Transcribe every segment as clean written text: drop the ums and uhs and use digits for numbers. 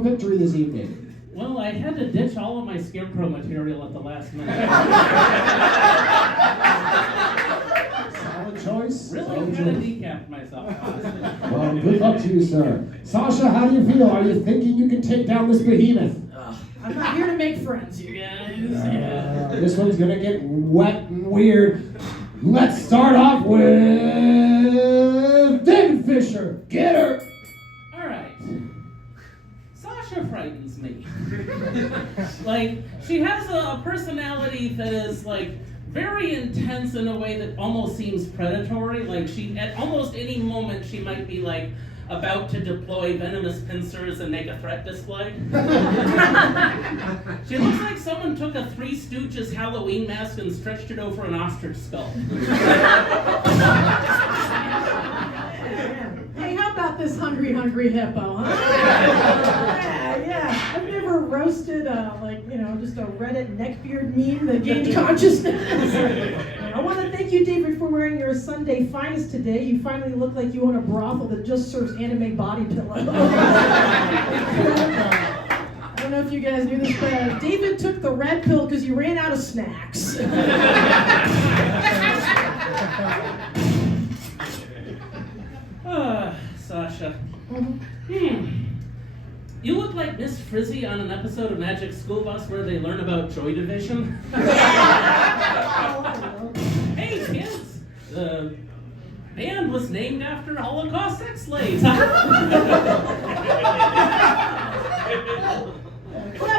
victory this evening? Well, I had to ditch all of my scarecrow material at the last minute. Solid choice. Really Solid kind of choice. decapped myself, honestly. Well, good luck to you, sir. Sasha, how do you feel? Are you thinking you can take down this behemoth? I'm not here to make friends, you guys. This one's gonna get wet and weird. Let's start off with David Fisher. Get her. All right. Sasha frightens me. Like, she has a personality that is, like, very intense in a way that almost seems predatory. Like, she, at almost any moment, she might be, like, about to deploy venomous pincers and make a threat display. She looks like someone took a Three Stooges Halloween mask and stretched it over an ostrich skull. Hey, how about this hungry hippo, huh? Yeah. I've never roasted just a Reddit neckbeard meme that gained consciousness. I want to thank you, David, for wearing your Sunday finest today. You finally look like you own a brothel that just serves anime body pillows. I don't know if you guys knew this, but David took the red pill because you ran out of snacks. Sasha. You look like Miss Frizzy on an episode of Magic School Bus where they learn about Joy Division. Hey kids, the band was named after Holocaust ex-slaves. Clap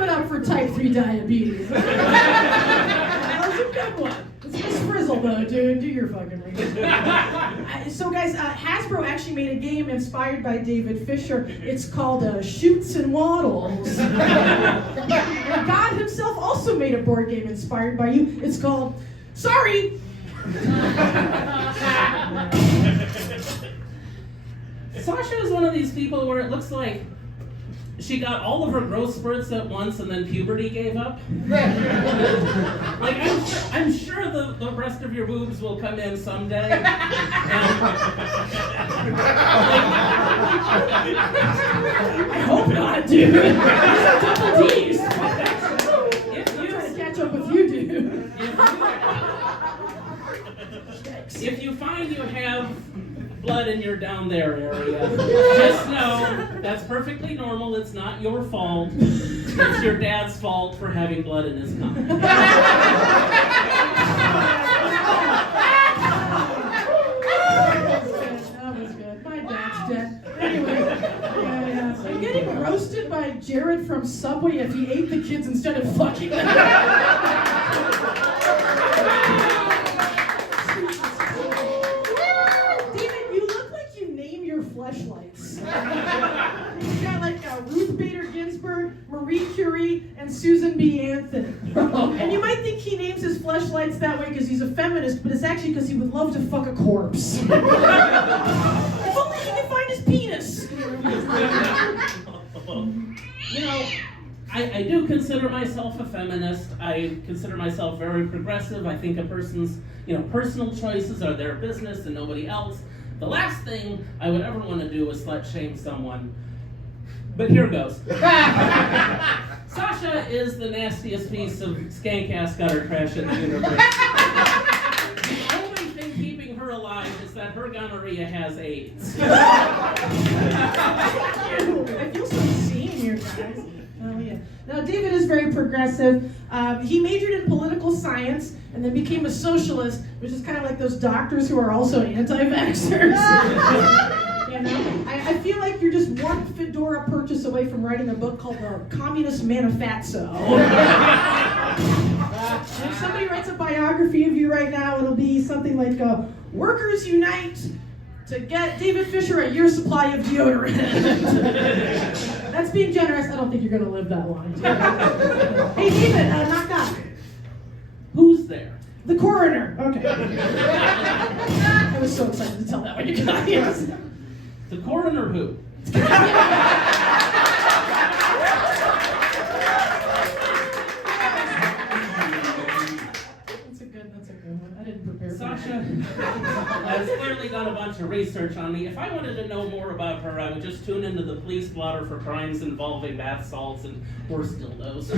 it up for type 3 diabetes. That was a good one. It's Miss Frizzle though, dude. Do your fucking research. So guys, Hasbro actually made a game inspired by David Fisher. It's called Shoots and Waddles. And God himself also made a board game inspired by you. It's called Sorry! Sasha is one of these people where it looks like she got all of her growth spurts at once and then puberty gave up. Like, I'm sure the rest of your boobs will come in someday. I hope not, dude. These are double D's. I'm trying to catch up with you, dude. If you find you have blood in your down there area, just know that's perfectly normal. It's not your fault. It's your dad's fault for having blood in his cum. That was good. My dad's dead. Anyway, so I'm getting roasted by Jared from Subway if he ate the kids instead of fucking them. Fleshlights. You've got like Ruth Bader Ginsburg, Marie Curie, and Susan B. Anthony. And you might think he names his fleshlights that way because he's a feminist, but it's actually because he would love to fuck a corpse. If only he could find his penis. You know, I do consider myself a feminist. I consider myself very progressive. I think a person's, personal choices are their business and nobody else. The last thing I would ever want to do is slut shame someone. But here goes. Sasha is the nastiest piece of skank-ass gutter trash in the universe. The only thing keeping her alive is that her gonorrhea has AIDS. I feel so seen here, guys. Oh, yeah. Now, David is very progressive. He majored in political science and then became a socialist, which is kind of like those doctors who are also anti-vaxxers. I feel like you're just one fedora purchase away from writing a book called The Communist Manifesto. And if somebody writes a biography of you right now, it'll be something like, Workers Unite to get David Fisher a year's supply of deodorant. That's being generous. I don't think you're going to live that long. Hey, David, knock knock. Who's there? The coroner. Okay. I was so excited to tell that when you got here. The coroner who? That's a good one. I didn't prepare for that. Sasha has clearly done a bunch to research on me. If I wanted to know more about her, I would just tune into the police blotter for crimes involving bath salts and horse dildos.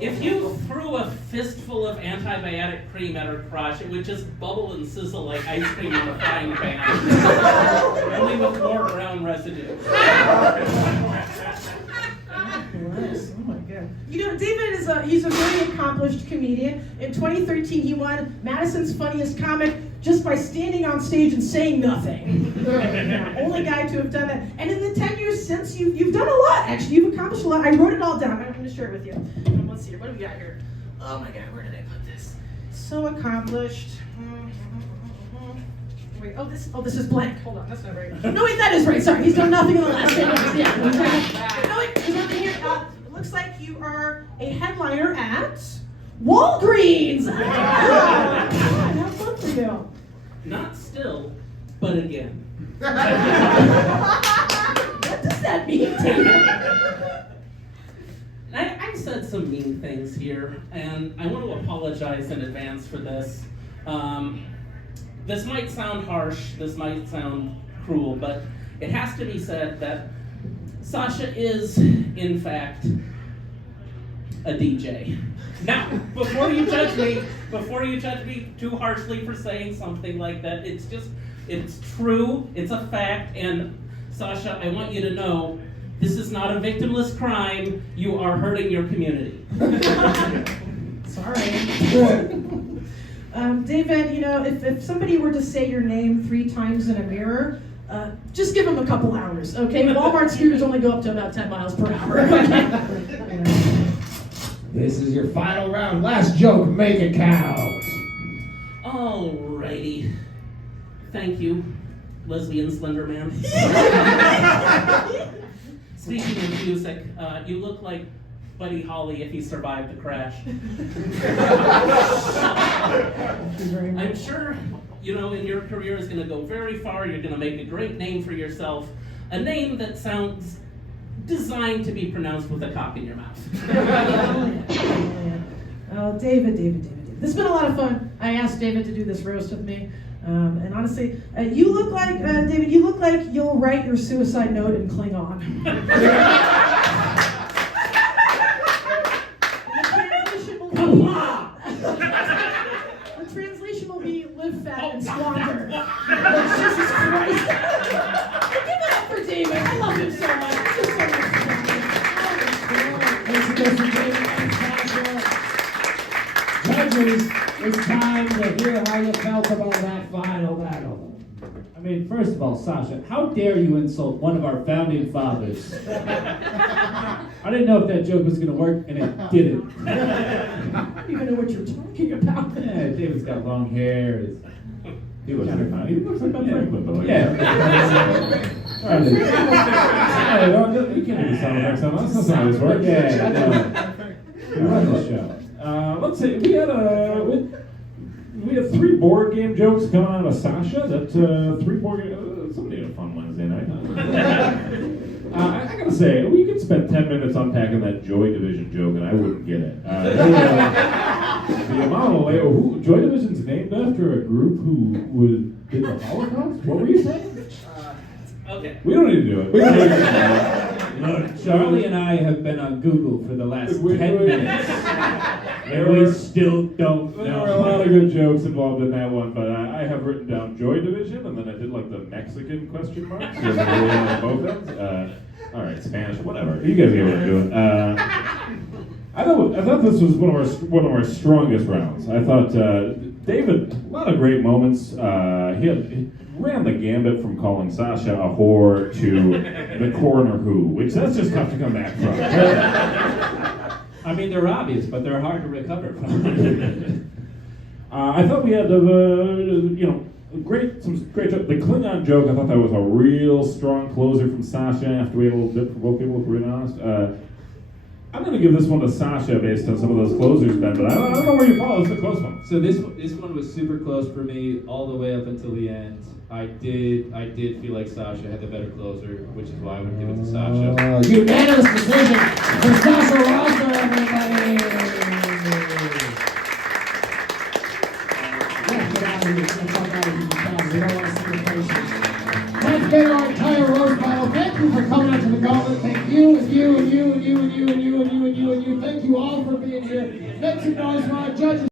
If you threw a fistful of antibiotic cream at her crotch, it would just bubble and sizzle like ice cream on a frying pan, only with more brown residue. Oh my God. You know, David he's a very accomplished comedian. In 2013, he won Madison's Funniest Comic just by standing on stage and saying nothing. Yeah, only guy to have done that. And in the 10 years since, you've done a lot, actually. You've accomplished a lot. I wrote it all down. I'm going to share it with you. Let's see here. What do we got here? Oh my God, where did I put this? So accomplished. Wait, this is blank. Hold on, that's not right. No, wait, that is right. Sorry, he's done nothing in the last 10 years. Yeah. No, wait, there's nothing here. It looks like you are a headliner at Walgreens. Yeah. How fun for you. Not still, but again. What does that mean, David? I've said some mean things here, and I want to apologize in advance for this. This might sound harsh, this might sound cruel, but it has to be said that Sasha is, in fact, a DJ. Now, before you judge me too harshly for saying something like that, it's true, it's a fact, and Sasha, I want you to know, this is not a victimless crime, you are hurting your community. Sorry. David, you know, if somebody were to say your name 3 times in a mirror, just give them a couple hours, okay? Walmart scooters only go up to about 10 miles per hour, okay? This is your final round. Last joke, make it count. Alrighty. Thank you, lesbian slender man. Speaking of music, you look like Buddy Holly if he survived the crash. I'm sure, you know, in your career is going to go very far. You're going to make a great name for yourself. A name that sounds designed to be pronounced with a cock in your mouth. Oh, David. This has been a lot of fun. I asked David to do this roast with me. And honestly, you look like, David, you look like you'll write your suicide note in Klingon. The translation will be live fat and squander. Jesus Christ. Give it up for David. I love him so much. He's so much fun. Judges, it's time to hear how you felt about that final battle. I mean, first of all, Sasha, how dare you insult one of our founding fathers? I didn't know if that joke was going to work, and it didn't. I don't even know what you're talking about. Yeah, David's got long hair. He looks like fine. He looks like Ben Franklin, though. Yeah. All right, you can't do the sound effects on us. That's not how this works. Yeah, no. Run the show. Let's see. We had 3 board game jokes coming out of Sasha. That 3 board game. Somebody had a fun Wednesday night. I gotta say, we could spend 10 minutes unpacking that Joy Division joke, and I wouldn't get it. The amount of Joy Division's named after a group who did the Holocaust. What were you saying? Okay. We don't need to do it. We don't need to do it. Look, Charlie and I have been on Google for the last 10 minutes. And we still don't There were a know. lot of good jokes involved in that one, but I have written down Joy Division, and then I did like the Mexican question marks. So on both ends. All right, Spanish, whatever. You guys get what I'm doing. I thought this was one of our strongest rounds. I thought David, a lot of great moments. He ran the gambit from calling Sasha a whore to the coroner who, which that's just tough to come back from. I mean, they're obvious, but they're hard to recover from. I thought we had some great joke. The Klingon joke, I thought that was a real strong closer from Sasha after we had a little bit for both people, if we're being honest. I'm going to give this one to Sasha based on some of those closers, Ben, but I don't know where you fall. It's a close one. So this one was super close for me all the way up until the end. I did feel like Sasha had the better closer, which is why I would give it to Sasha. Unanimous decision for Sasha Rosa, everybody. Yeah, get out of here. Get the fuck out of here. We don't want to you and you and you and you and you and you and you. Thank you all for being here. Make some noise for our judges.